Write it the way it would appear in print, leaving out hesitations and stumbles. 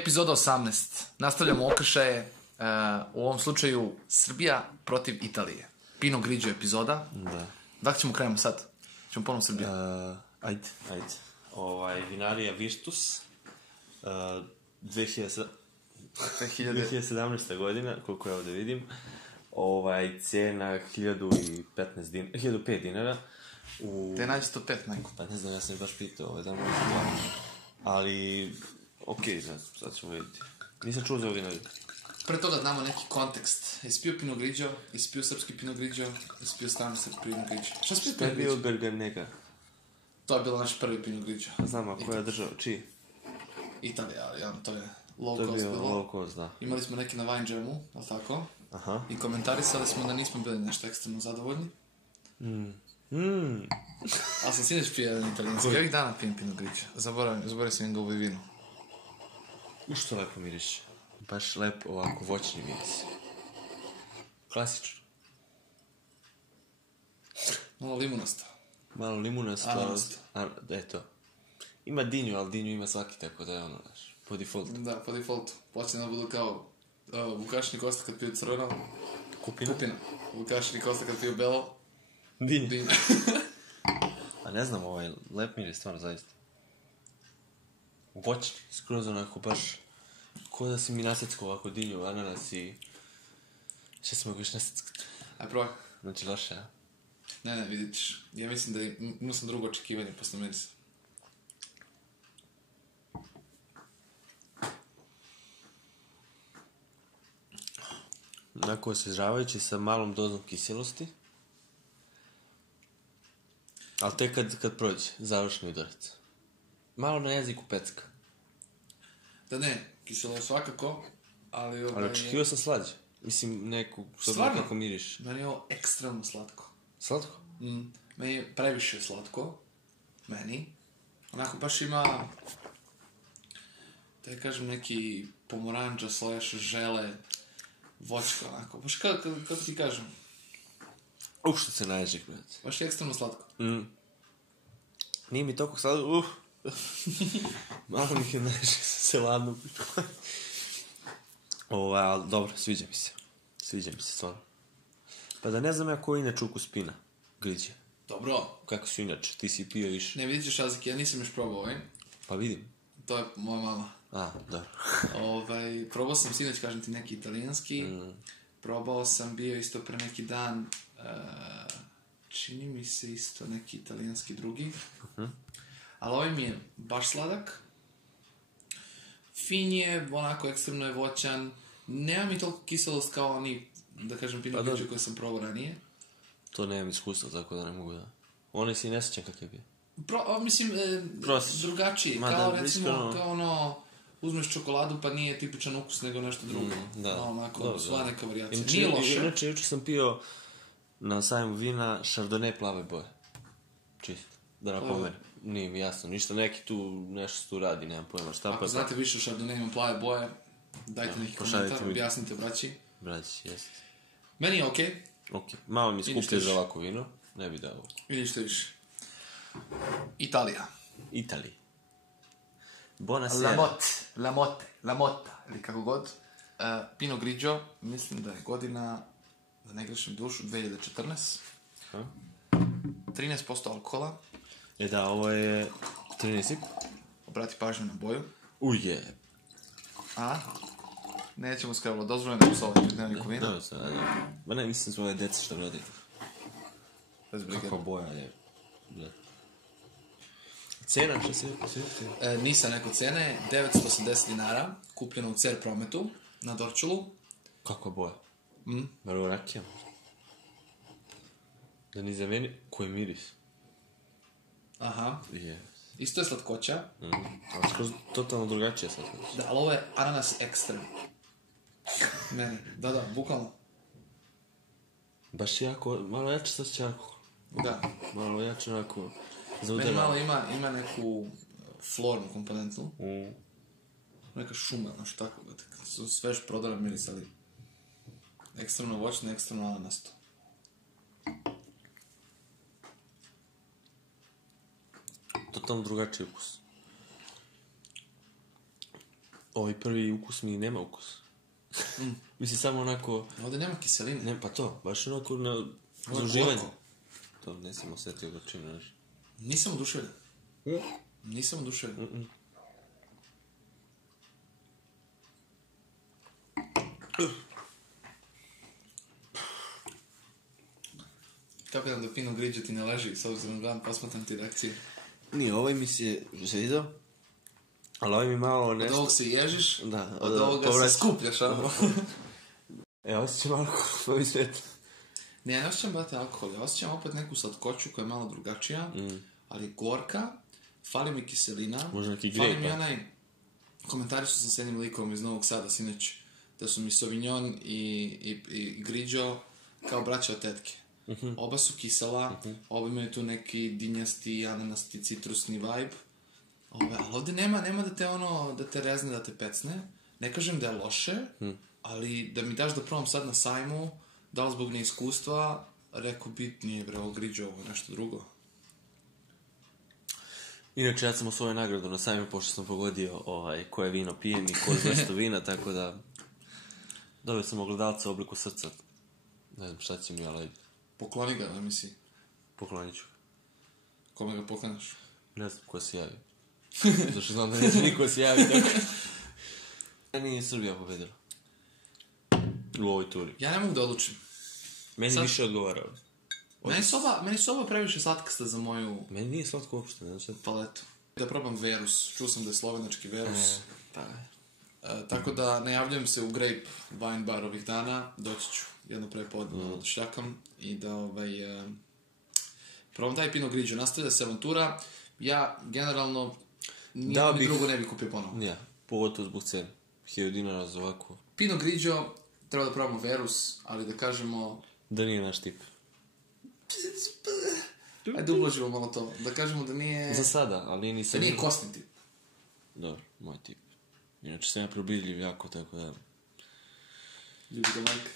Epizoda 18. Nastavljamo okršaje. U ovom slučaju Srbija protiv Italije. Pinot Grigio epizoda. Da. Dakle ćemo krenemo sad? Ćemo ponovno Srbija. Ajde. Vinarija Virtus. 2017. godina, koliko ja ovdje vidim. Cena 1005 dinara. Te nađe 105 neko. Pa ne znam, ja sam baš pitao, da možda gledam. Ali, okej, sad ćemo vidjeti. Nisam čuo za ovu vinariju. Pre toga damo neki kontekst. Jesi pio Pinot Grigio, jesi pio srpski Pinot Grigio, jesi pio strani srpski Pinot Grigio. Šta si pio Pinot Grigio? Šta je bio Berganega? To je bilo naš prvi Pinot Grigio. Znam, a koja je država, čiji? Italija, ali to je low To je cost bio bilo. low cost, da. Imali smo neki na Wine Jamu, ali tako? Aha. I komentarisali smo da nismo bili nešto ekstremno zadovoljni. Ali sam sinoć pio jedan italijanski. Ovih dana pijem Pinot Grigio. Zaboravio sam njegovu vinu. Što lepo miriš. Baš lep ovako voćni miris. Klasično. Malo limunasto. Malo limunasto. Ananasto. Eto. Ima dinju, ali dinju ima svaki, tako da je ono, znaš, po defaultu. Da, po defaultu. Počne da budu kao Vukašin i Kosta kad piju crveno. Kupina. Vukašin i Kosta kad piju belo. Dinju. Dinju. A ne znam, lep miris, stvarno, zaista. Voćni, skroz onako, baš, ko da si mi nasecko ovako dinju, ananas i... Šta si mogu još naseckati? Aj, probaj. Znači, loše, a? Ne, vidit ćeš. Ja mislim da imao sam drugo očekivanje posle mirisa. Onako osvežavajući sa malom dozom kiselosti. Ali to je kad prođe, završni udarac. Malo na jeziku pecka. Da ne, kiselo je svakako, ali Ali očekivao sam slađe. Mislim, neku, stvarno? kako miriš. Meni je ovo ekstremno slatko. Slatko? Meni je previše slatko. Meni. Onako baš ima, da kažem, neki pomoranđa, slash, žele, voćka, onako. Baš kako ti kažem. Što se naježik, brate. Baš je ekstremno slatko. Nije mi toliko slatko, Malo mi je naježik, se ladno. Ali dobro, sviđa mi se. Stvarno. Pa da ne znam ja koji inače ukus pina. Grigio. Dobro. Kako su inače? Ti si pio više. Ne, vidit ćeš razlike, ja nisam još probao ovaj. Pa vidim. To je moja mama. Dobro. Probao sam sinoć, kažem ti, neki italijanski. Probao sam bio isto pre neki dan, čini mi se isto neki italijanski drugi. Ali ovaj mi je baš sladak. Fin je, onako ekstremno je voćan. Nema mi toliko kiselost kao oni, da kažem, Pinot Grigio koje sam probao ranije. To nemam iskustva, tako da ne mogu da... One si ne sjećam kak je bio. Mislim, drugačiji. Kao recimo, kao ono, uzmeš čokoladu pa nije tipičan ukus nego nešto drugo. Onako, sva neka varijacija. Nije loše. Inače, jučer sam pio na sajmu vina Chardonnay plave boje. Čisto. Da napomenem. Nije mi jasno ništa. Neki tu nešto tu radi, nemam pojma šta. Ako znate više o Chardonnay plave boje, dajte neki komentar, objasnite braći. Braći, jest. Meni je okej. Okej. Malo mi skuplje za ovako vino. Ne bi dao. Vidiš što više. Italija. Buonasera. La Motta, ili kako god. Pinot Grigio, mislim da je godina, da ne grešim dušu, 2014. 13% alkohola. Da, ovo je 13,5. Obrati pažnju na boju. Uje. Nećemo skravilo, dozvoljeno da psovati u dnevniku vina. Ma ne, mislim svoje djece što radi. Bez brige. Kakva boja je. Cena, što si rekao? Nisam neko cene, 980 dinara, kupljeno u CER prometu, na Dorčulu. Kakva boja? Malo rakija. Da ni za meni, koji miris? Aha. Isto je slatkoća. Ali skroz totalno drugačija slatkoća. Da, ali ovo je ananas ekstrem. Meni, da, bukvalno. Baš jako, malo jače sad će alkohol. Da. Malo jače onako... Meni malo ima neku flornu komponentu. Neka šuma, znaš tako. Su svež prodaran miris, ali ekstremno voćno, ekstremno ananasto. Totalno drugačiji ukus. Ovaj prvi ukus mi nema ukus. Mislim, samo onako... Ovdje nema kiseline. Ne, pa to, baš onako na... Ovo za je uživanje. gorko. To ne sam osjetio gorčinu, znaš. Nisam oduševljen. Nisam oduševljen. Kako nam da Pinot Grigio ti ne leži, s obzirom da gledam, posmatram ti reakcije. Nije, ovaj mi se sviđao, ali ovaj mi malo nešto... Od ovog se ježiš, Da, od ovoga se skupljaš, a? Osjećam malo koji svijet. Ne, ja ne osjećam brate alkohol, ja osjećam opet neku slatkoću koja je malo drugačija, ali je gorka, fali mi kiselina, možda neki fali grejpa. mi onaj, komentari su sam s jednim likom iz Novog Sada, sinoć, da su mi Sauvignon i Grigio kao braća od tetke. Oba su kisela, oba imaju tu neki dinjasti, ananasti, citrusni vibe, ali ovdje nema da te da te rezne, da te pecne. Ne kažem da je loše, ali da mi daš da probam sad na sajmu, da li zbog neiskustva, rekao bi, nije bre, ovo Grigio, ovo je nešto drugo. Inače, ja sam osvojio nagradu na sajmu, pošto sam pogodio koje vino pijem i koje vrstu vina, tako da dobio sam ogledalca u obliku srca. Ne znam šta će mi, ali Pokloni ga, da misli. poklonit ću. Kome ga pokloniš? Ne znam ko se javi. Zašto znam da neće niko se javi, tako. Nije Srbija pobedila. U ovoj turi. Ja ne mogu da odlučim. Meni Sad- više odgovarao. Meni su oba previše slatkasta za moju Meni nije slatko uopšte, ne znam šta. paletu. Da probam Verus. Čuo sam da je slovenački Verus. Pa, Tako da najavljujem se u Grape Wine Bar ovih dana. Doći ću jedno prepodne da šljakam i da probam taj Pinot Grigio. Nastavlja se avantura. Ja generalno nijedno ni drugo ne bi kupio ponovo. ja, pogotovo zbog cene. 1000 dinara za ovako. Pinot Grigio, treba da probamo Verus, ali da kažemo... Da nije naš tip. Ajde ublažimo malo to. Da kažemo da nije... Za sada, ali nije Da nisam... nije kosni tip. Dobro, moj tip. Inače sam ja probidljiv jako, tako da... Ljudi ga majka.